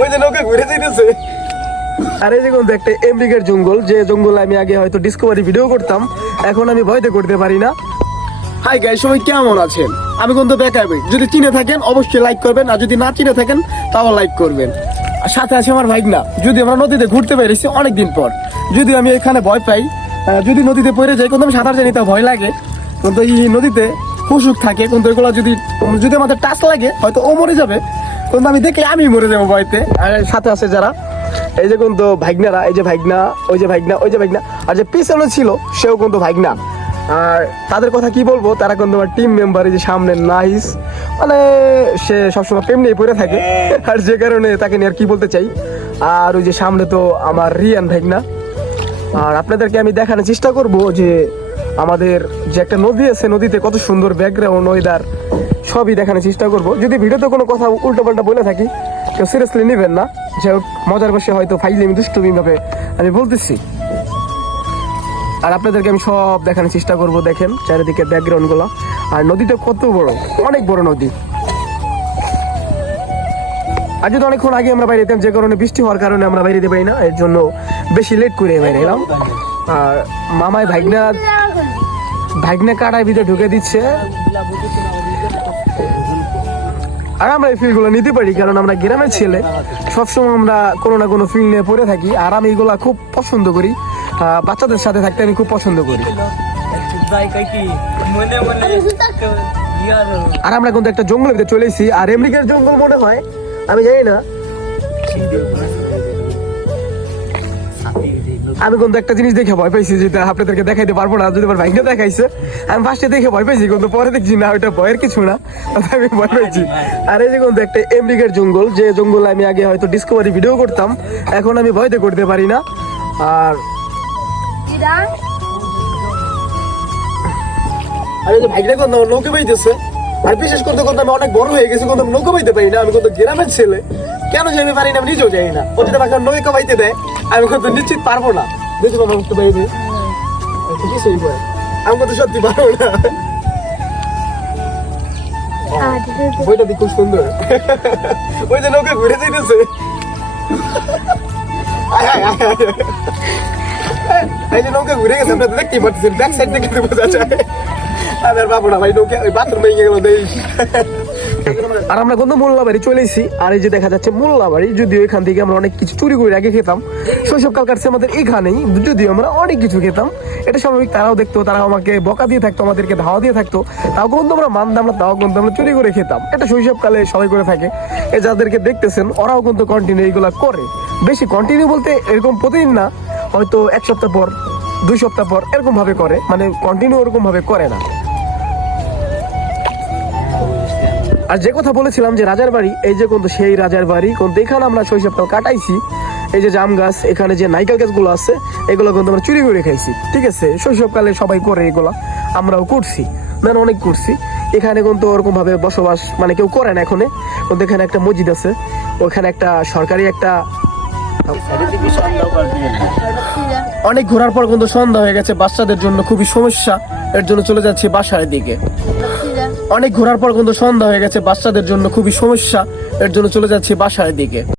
ওই যে নৌকা ঘুরে যাইতেছে। আর এই যে কিন্তু একটা আমেরিকার জঙ্গল, যে জঙ্গল আমি আগে হয়তো ডিসকভারি ভিডিও করতাম, এখন আমি ভয়তে করতে পারি না। হাই গাইস, সবাই কেমন আছেন? আমি কিন্তু দেখাবো, যদি চিনে থাকেন অবশ্যই লাইক করবেন, আর যদি না চিনে থাকেন তাও লাইক করবেন। আর সাথে আছে আমার ভাইগনা। যদি আমরা নদীতে ঘুরতে পেরেছি অনেকদিন পর, যদি আমি এখানে ভয় পাই, যদি নদীতে পড়ে যাই, কিন্তু আমি সাঁতার জানি তা ভয় লাগে, কিন্তু এই নদীতে হুসুক থাকে, কিন্তু এগুলো যদি আমাদের টাচ লাগে হয়তো ও মরে যাবে, কিন্তু আমি দেখে আমি মরে যাবো ভয়তে। আর সাথে আছে যারা, এই যে কিন্তু ভাইগনারা, এই যে ভাইগনা, ওই যে ভাইগনা, ওই যে ভাইগনা, আর যে পিছনে ছিল সেও কিন্তু ভাইগনা। আর তাদের কথা কি বলবো, তারা কিন্তু আমার টিম মেম্বার। এই যে সামনে নাইস, মানে সে সবসময় প্রেম নিয়ে পড়ে থাকে, আর যে কারণে তাকে নিয়ে আর কি বলতে চাই। আর ওই যে সামনে তো আমার রিয়ান ভাইগনা। আর আপনাদেরকে আমি দেখানোর চেষ্টা করব যে আমাদের যে একটা নদী আছে, নদীতে কত সুন্দর ব্যাকগ্রাউন্ড, ওয়েদার সবই দেখানোর চেষ্টা করব। যদি ভিডিওতে কোনো কথা উল্টো পাল্টা বলে থাকি কেউ সিরিয়াসলি নেবেন না, যে মজার বসে হয়তো ফাইজলামি দুষ্টুমি ভাবে আমি বলতেছি। আর আপনাদেরকে আমি সব দেখানোর চেষ্টা করব। দেখেন চারিদিকে ব্যাকগ্রাউন্ড গুলো, আর নদীটা কত বড়, অনেক বড় নদী। আর যদি অনেকক্ষণ আগে আমরা বাইরে যেতাম, যে কারণে বৃষ্টি হওয়ার কারণে আমরা বাইরে যেতে পারি না, এর জন্য বেশি লেট করে বাইরে এলাম। আর মামায় ভাইগনা কাটায় ভিতরে ঢুকে দিচ্ছে, আর আমরা এই ফিল্ডগুলো নিতে পারি কারণ আমরা গ্রামের ছেলে, সবসময় আমরা কোনো না কোনো ফিল্ড নিয়ে পড়ে থাকি। আর আমি এগুলা খুব পছন্দ করি, বাচ্চাদের সাথে থাকতে আমি খুব পছন্দ করি। আর আমরা কিন্তু একটা জঙ্গলের ভিতরে চলে এসেছি, আর আমেরিকার জঙ্গল মনে হয়, আমি জানি না। আমি কিন্তু একটা জিনিস দেখে ভয় পাইছি, যেটা আপনাদেরকে দেখাইতে পারবো না, যদি আমার ভাইকে দেখাইছে। আমি ফার্স্টে দেখে ভয় পাইছি, কিন্তু পরে দেখছি না ওইটা ভয়ের কিছু না, আমি ভয় পাইছি। আর এই যে কিন্তু একটা আমেরিকার জঙ্গল, যে জঙ্গল আমি আগে হয়তো ডিসকভারি ভিডিও করতাম, এখন আমি ভয়তে করতে পারি না। আর এই যে ভাইটা কিন্তু আমার নৌকা বাইতেছে, আর বিশেষ করতে করতে আমি অনেক বড় হয়ে গেছি, কিন্তু আমি নৌকা বাইতে পারি না। আমি কিন্তু গ্রামের ছেলে, কেন যে আমি পারি না আমি নিজেও জানি না। ও যদি আমাকে নৌকা বাইতে দেয় আমি কিন্তু নিশ্চিত পারবো না। বুঝতে পারবো উঠতে পারি, আমি কিন্তু সত্যি পারবো না। বইটা দি খুব সুন্দর, ওই যে নৌকা ঘুরে যাইতেছে। এই যে নৌকা ঘুরে গেছে, আপনারা দেখতেই পাচ্ছেন, ব্যাক সাইড থেকে বোঝা যায়। আর আমরা কিন্তু মোল্লাবাড়ি চলে এসেছি। আর এই যে দেখা যাচ্ছে মোল্লাবাড়ি, যদিও এখান থেকে আমরা অনেক কিছু চুরি করে আগে খেতাম, শৈশবকাল কাটছে আমাদের এখানেই, যদিও আমরা অনেক কিছু খেতাম, এটা স্বাভাবিক। তারাও দেখতো, তারাও আমাকে বকা দিয়ে থাকতো, আমাদেরকে ধাওয়া দিয়ে থাকতো, তাও কিন্তু আমরা মানতাম না, তাও কিন্তু আমরা চুরি করে খেতাম। এটা শৈশবকালে সবাই করে থাকে। এই যাদেরকে দেখতেছেন ওরাও কিন্তু কন্টিনিউ এইগুলা করে, বেশি কন্টিনিউ বলতে এরকম প্রতিদিন না, হয়তো এক সপ্তাহ পর, 2 সপ্তাহ পর এরকম ভাবে করে, মানে কন্টিনিউ ওরকম ভাবে করে না। আর যে কথা বলেছিলাম যে রাজার বাড়ি, এই যে কিন্তু সেই রাজার বাড়ি, কিন্তু এখানে আমরা শৈশবকাল কাটাইছি। এই যে জাম গাছ, এখানে যে নাইকেল গাছগুলো আছে, এগুলো কিন্তু আমরা চুরি করে খাইছি। ঠিক আছে, শৈশবকালে সবাই করে এগুলা, আমরাও করছি, মানে অনেক করছি। এখানে কিন্তু ওরকম ভাবে বসবাস মানে কেউ করে না এখন, কিন্তু এখানে একটা মসজিদ আছে, ওখানে একটা সরকারি একটা। অনেক ঘোরার পর কিন্তু সন্ধ্যা হয়ে গেছে, বাচ্চাদের জন্য খুবই সমস্যা, এর জন্য চলে যাচ্ছি বাসার দিকে। অনেক ঘোরার পর কিন্তু সন্ধ্যা হয়ে গেছে, বাচ্চাদের জন্য খুবই সমস্যা, এর জন্য চলে যাচ্ছি বাসার দিকে।